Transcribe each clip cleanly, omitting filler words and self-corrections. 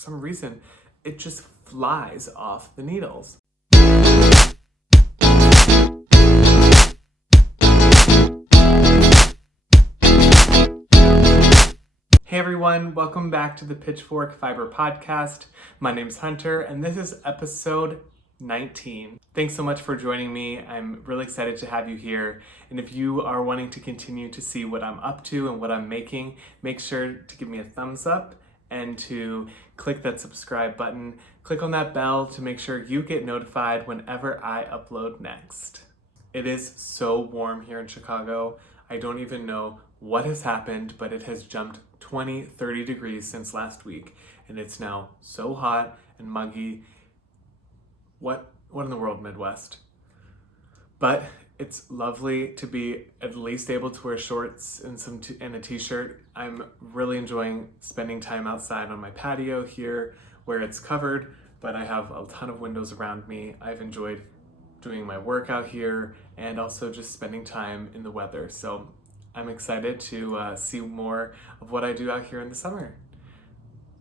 some reason, it just flies off the needles. Hey everyone, welcome back to the Pitchfork Fiber Podcast. My name's Hunter, and this is episode 19. Thanks so much for joining me. I'm really excited to have you here. And if you are wanting to continue to see what I'm up to and what I'm making, make sure to give me a thumbs up and to click that subscribe button. Click on that bell to make sure you get notified whenever I upload next. It is so warm here in Chicago. I don't even know what has happened, but it has jumped 20, 30 degrees since last week, and it's now so hot and muggy. What in the world, Midwest? But it's lovely to be at least able to wear shorts and a t-shirt. I'm really enjoying spending time outside on my patio here where it's covered, but I have a ton of windows around me. I've enjoyed doing my work out here and also just spending time in the weather. So I'm excited to see more of what I do out here in the summer.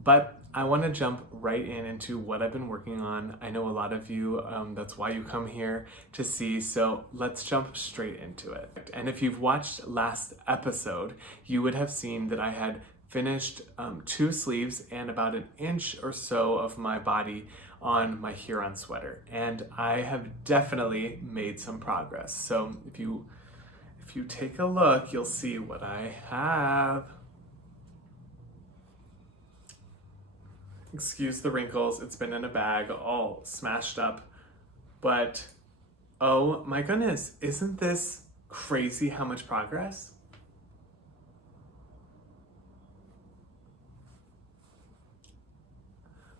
But I want to jump right into what I've been working on. I know a lot of you, that's why you come here to see, so let's jump straight into it. And if you've watched last episode, you would have seen that I had finished 2 sleeves and about an inch or so of my body on my Huron sweater. And I have definitely made some progress. So if you take a look, you'll see what I have. Excuse the wrinkles, it's been in a bag, all smashed up. But, oh my goodness, isn't this crazy how much progress?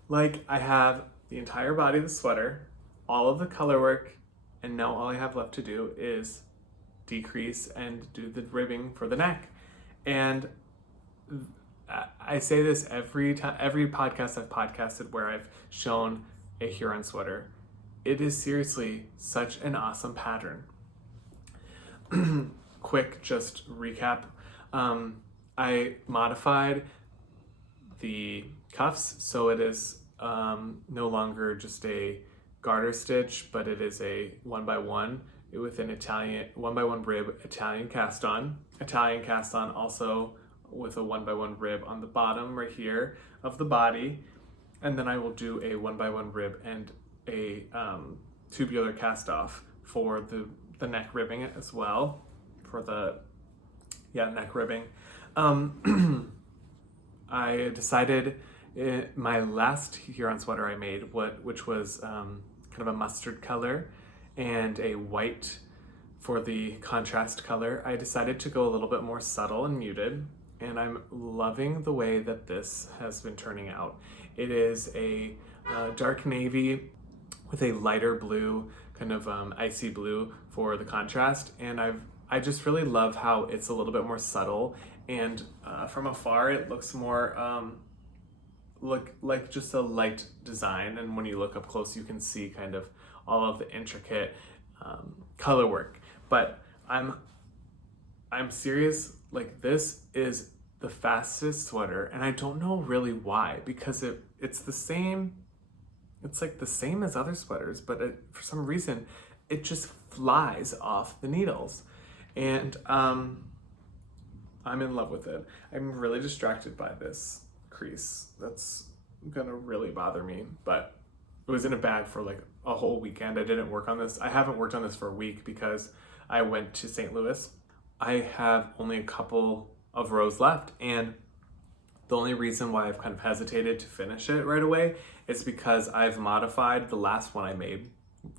Like, I have the entire body of the sweater, all of the color work, and now all I have left to do is decrease and do the ribbing for the neck. And I say this every podcast I've podcasted where I've shown a Huron sweater. It is seriously such an awesome pattern. Quick just recap. I modified the cuffs so it is no longer just a garter stitch, but it is a 1x1 with an Italian 1x1 rib Italian cast on also with a 1x1 rib on the bottom right here of the body, and then I will do a 1x1 rib and a tubular cast off for the neck ribbing as well, for the neck ribbing. I decided my last Huron sweater I made, which was kind of a mustard color and a white for the contrast color, I decided to go a little bit more subtle and muted, and I'm loving the way that this has been turning out. It is a dark navy with a lighter blue, kind of icy blue for the contrast, and I just really love how it's a little bit more subtle, and from afar it looks more look like just a light design, and when you look up close you can see kind of all of the intricate color work. But I'm serious, like this is the fastest sweater, and I don't know really why, because it's the same, it's like the same as other sweaters, but for some reason it just flies off the needles, and I'm in love with it. I'm really distracted by this crease that's gonna really bother me, but it was in a bag for like a whole weekend. I didn't work on this. I haven't worked on this for a week because I went to St. Louis. I have only a couple of rows left, and the only reason why I've kind of hesitated to finish it right away is because I've modified the last one I made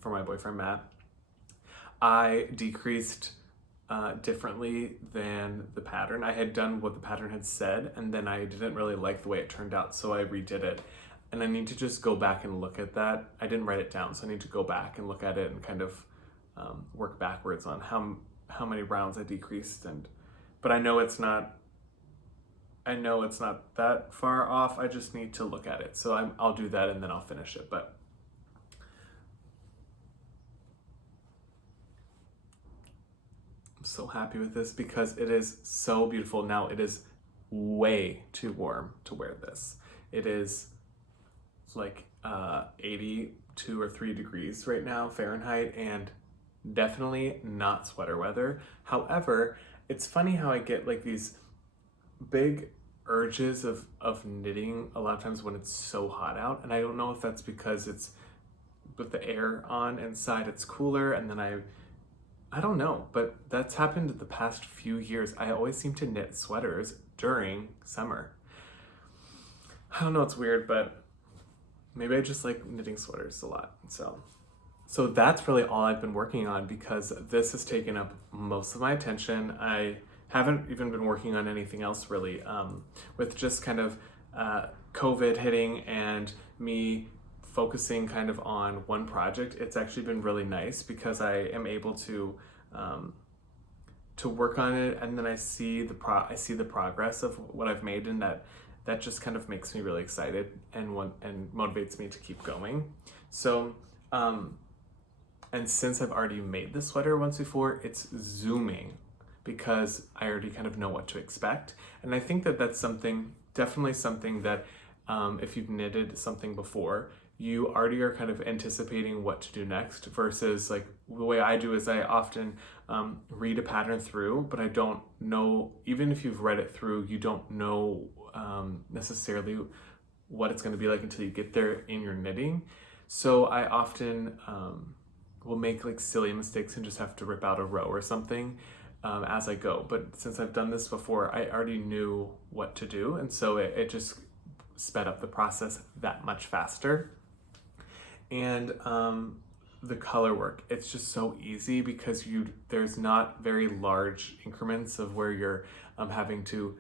for my boyfriend Matt. I decreased differently than the pattern. I had done what the pattern had said, and then I didn't really like the way it turned out, so I redid it. And I need to just go back and look at that. I didn't write it down, so I need to go back and look at it and kind of work backwards on how many rounds I decreased. But I know it's not that far off. I just need to look at it. So I'll do that and then I'll finish it. But I'm so happy with this because it is so beautiful. Now it is way too warm to wear this. It is like 82 or 3 degrees right now Fahrenheit, and definitely not sweater weather. However, it's funny how I get like these big urges of knitting a lot of times when it's so hot out, and I don't know if that's because it's with the air on inside it's cooler, and then I don't know, but that's happened the past few years. I always seem to knit sweaters during summer. I don't know, it's weird, but maybe I just like knitting sweaters a lot. So that's really all I've been working on, because this has taken up most of my attention. I haven't even been working on anything else really, with just kind of COVID hitting and me focusing kind of on one project. It's actually been really nice because I am able to work on it, and then I see the progress of what I've made, and that just kind of makes me really excited and motivates me to keep going. So and since I've already made the sweater once before, it's zooming because I already kind of know what to expect. And I think that that's definitely something that if you've knitted something before, you already are kind of anticipating what to do next, versus like the way I do is I often read a pattern through, but I don't know, even if you've read it through, you don't know necessarily what it's going to be like until you get there in your knitting. So I often will make like silly mistakes and just have to rip out a row or something as I go. But since I've done this before, I already knew what to do, and so it just sped up the process that much faster. And the color work, it's just so easy because there's not very large increments of where you're having to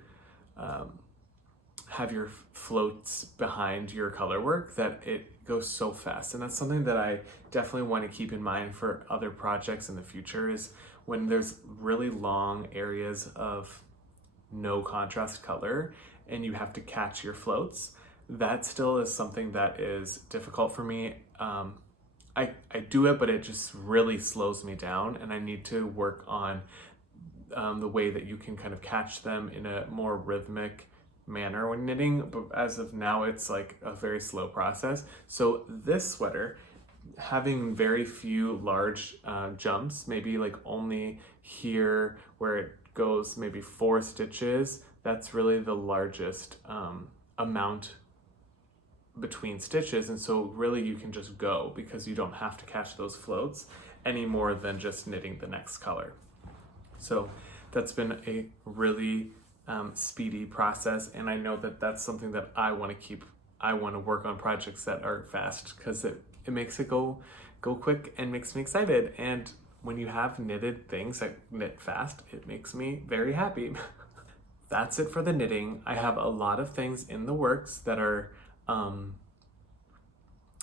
have your floats behind your color work, that it goes so fast. And that's something that I definitely want to keep in mind for other projects in the future, is when there's really long areas of no contrast color and you have to catch your floats. That still is something that is difficult for me. I do it, but it just really slows me down, and I need to work on the way that you can kind of catch them in a more rhythmic manner when knitting. But as of now, it's like a very slow process. So this sweater, having very few large jumps, maybe like only here where it goes maybe 4 stitches, that's really the largest amount between stitches, and so really you can just go, because you don't have to catch those floats any more than just knitting the next color. So that's been a really speedy process, and I know that that's something that I want to keep. I want to work on projects that are fast, because it makes it go quick and makes me excited. And when you have knitted things that knit fast, it makes me very happy. That's it for the knitting. I have a lot of things in the works that are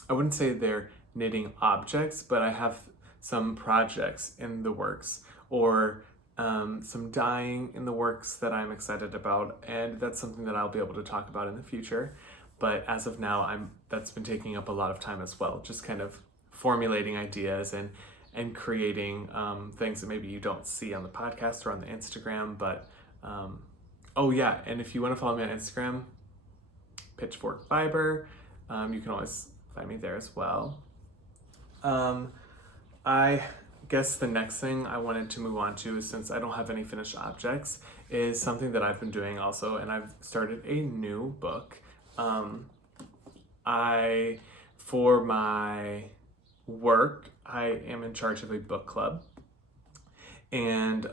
I wouldn't say they're knitting objects, but I have some projects in the works, or some dyeing in the works that I'm excited about, and that's something that I'll be able to talk about in the future. But as of now, that's been taking up a lot of time as well, just kind of formulating ideas and creating things that maybe you don't see on the podcast or on the Instagram. But oh yeah, and if you want to follow me on Instagram, Pitchfork Fiber, you can always find me there as well. I guess the next thing I wanted to move on to, since I don't have any finished objects, is something that I've been doing also, and I've started a new book. For my work, I am in charge of a book club, and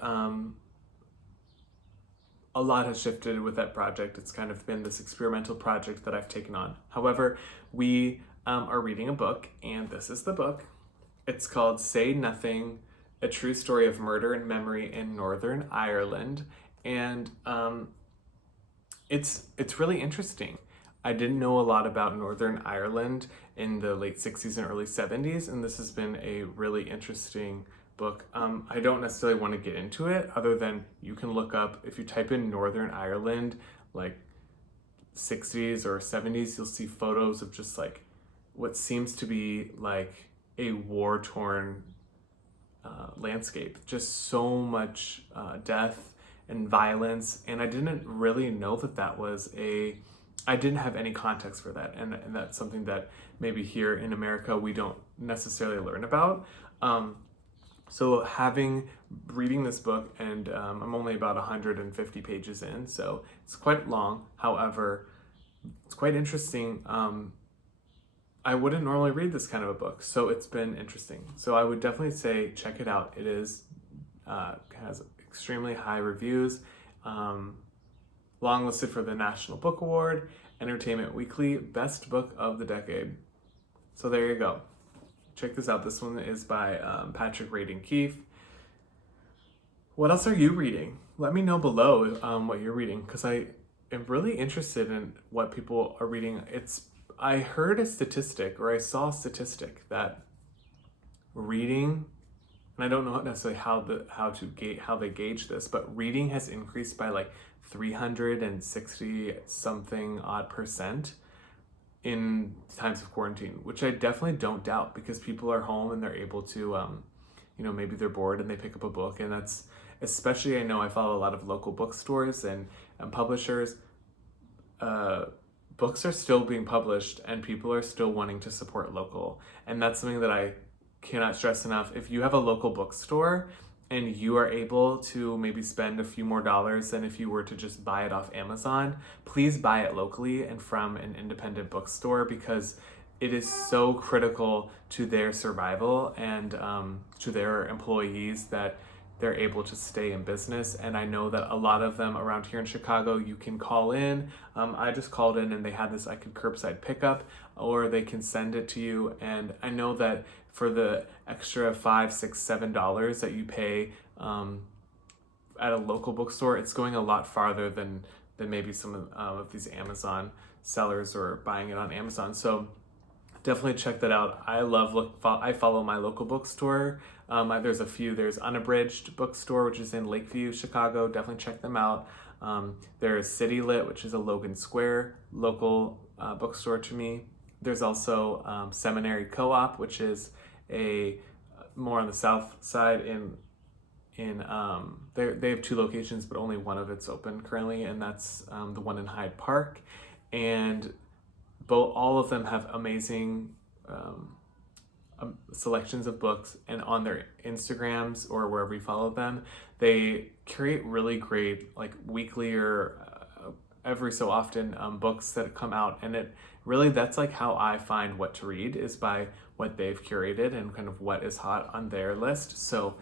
a lot has shifted with that project. It's kind of been this experimental project that I've taken on. However, we are reading a book, and this is the book. It's called Say Nothing, A True Story of Murder and Memory in Northern Ireland. And it's really interesting. I didn't know a lot about Northern Ireland in the late 60s and early 70s, and this has been a really interesting book. I don't necessarily want to get into it, other than you can look up, if you type in Northern Ireland, like 60s or 70s, you'll see photos of just like what seems to be like a war-torn landscape. Just so much death and violence, and I didn't really know that was a I didn't have any context for that, and that's something that maybe here in America we don't necessarily learn about. So reading this book, and I'm only about 150 pages in, so it's quite long. However, it's quite interesting. I wouldn't normally read this kind of a book, so it's been interesting. So I would definitely say check it out. It has extremely high reviews, longlisted for the National Book Award, Entertainment Weekly Best Book of the Decade. So there you go. Check this out. This one is by Patrick Radden Keefe. What else are you reading? Let me know below what you're reading, because I am really interested in what people are reading. I heard a statistic, or I saw a statistic, that reading, and I don't know necessarily how they gauge this, but reading has increased by like 360 something odd % in times of quarantine, which I definitely don't doubt, because people are home and they're able to, maybe they're bored and they pick up a book. And that's, especially, I know I follow a lot of local bookstores and publishers. Books are still being published and people are still wanting to support local. And that's something that I cannot stress enough. If you have a local bookstore and you are able to maybe spend a few more dollars than if you were to just buy it off Amazon, please buy it locally and from an independent bookstore, because it is so critical to their survival and to their employees that they're able to stay in business. And I know that a lot of them around here in Chicago, you can call in. I just called in and they had this, I could curbside pickup, or they can send it to you. And I know that for the extra $5, $6, $7 that you pay at a local bookstore, it's going a lot farther than maybe some of these Amazon sellers or buying it on Amazon. So definitely check that out. I follow my local bookstore. There's a few. There's Unabridged Bookstore, which is in Lakeview, Chicago. Definitely check them out. There's City Lit, which is a Logan Square local bookstore to me. There's also Seminary Co-op, which is a more on the south side they have 2 locations, but only one of it's open currently, and that's the one in Hyde Park. And all of them have amazing selections of books, and on their Instagrams or wherever you follow them, they curate really great, like weekly or every so often books that come out. And it really, that's like how I find what to read, is by what they've curated and kind of what is hot on their list. So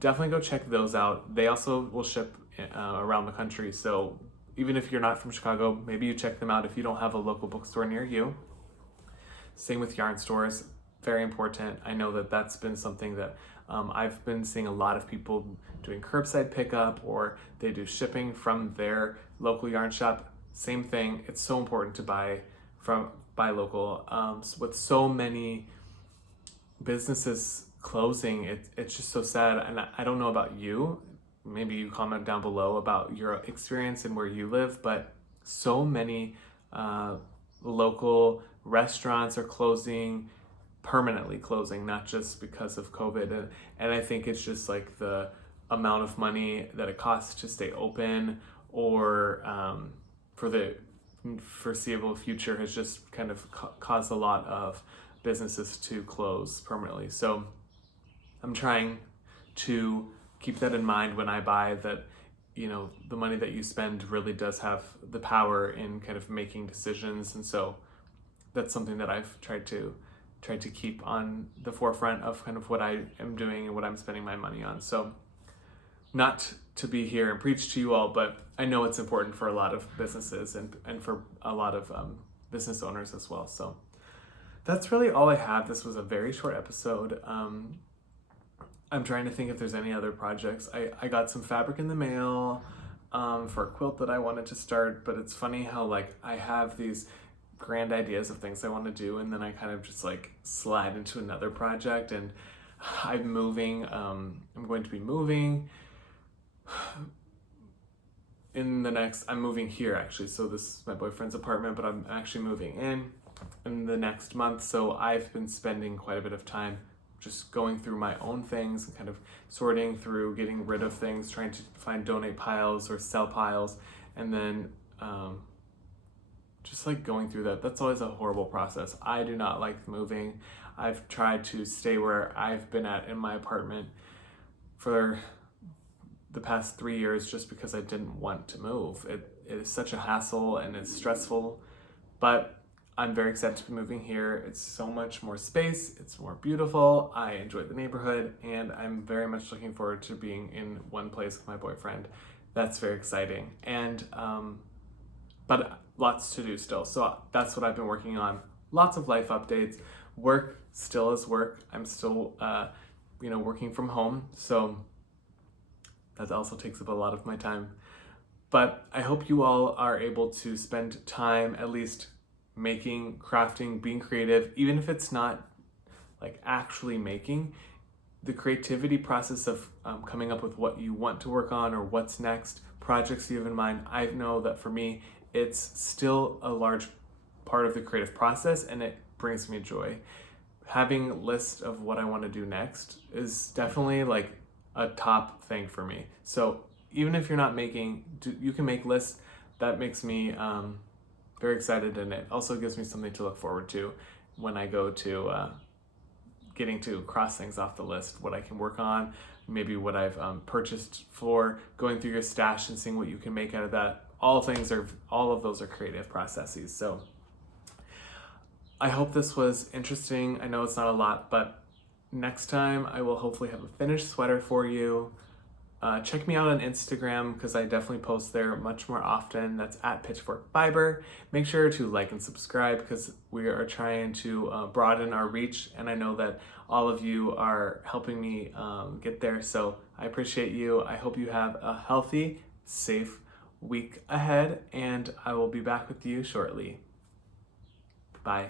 definitely go check those out. They also will ship around the country. So even if you're not from Chicago, maybe you check them out if you don't have a local bookstore near you. Same with yarn stores, very important. I know that that's been something that I've been seeing a lot of people doing curbside pickup, or they do shipping from their local yarn shop. Same thing, it's so important to buy local. With so many businesses closing, it's just so sad. And I don't know about you, maybe you comment down below about your experience and where you live, but so many local restaurants are permanently closing, not just because of COVID. And I think it's just like the amount of money that it costs to stay open, or for the foreseeable future, has just kind of caused a lot of businesses to close permanently. So I'm trying to keep that in mind when I buy, that the money that you spend really does have the power in kind of making decisions. And so that's something that I've tried to keep on the forefront of kind of what I am doing and what I'm spending my money on. So not to be here and preach to you all, but I know it's important for a lot of businesses and for a lot of business owners as well. So that's really all I have. This was a very short episode. I'm trying to think if there's any other projects. I got some fabric in the mail for a quilt that I wanted to start, but it's funny how like I have these grand ideas of things I want to do, and then I kind of just like slide into another project. And I'm moving. I'm going to be moving I'm moving here actually. So this is my boyfriend's apartment, but I'm actually moving in the next month. So I've been spending quite a bit of time just going through my own things and kind of sorting through, getting rid of things, trying to find donate piles or sell piles, and then just like going through that. That's always a horrible process. I do not like moving. I've tried to stay where I've been at in my apartment for the past 3 years just because I didn't want to move. It is such a hassle and it's stressful, but I'm very excited to be moving here. It's so much more space, it's more beautiful, I enjoy the neighborhood, and I'm very much looking forward to being in one place with my boyfriend. That's very exciting. And but lots to do still. So that's what I've been working on. Lots of life updates. Work still is work. I'm still working from home, so that also takes up a lot of my time. But I hope you all are able to spend time at least making, crafting, being creative, even if it's not like actually making. The creativity process of coming up with what you want to work on or what's next, projects you have in mind, I know that for me, it's still a large part of the creative process and it brings me joy. Having a list of what I want to do next is definitely like a top thing for me. So even if you're not making, you can make lists. That makes me very excited, and it also gives me something to look forward to when I go to getting to cross things off the list, what I can work on, maybe what I've purchased for, going through your stash and seeing what you can make out of that. All of those are creative processes. So I hope this was interesting. I know it's not a lot, but next time I will hopefully have a finished sweater for you. Check me out on Instagram because I definitely post there much more often. That's at Pitchfork Fiber. Make sure to like and subscribe because we are trying to broaden our reach, and I know that all of you are helping me get there. So I appreciate you. I hope you have a healthy, safe week ahead, and I will be back with you shortly. Bye.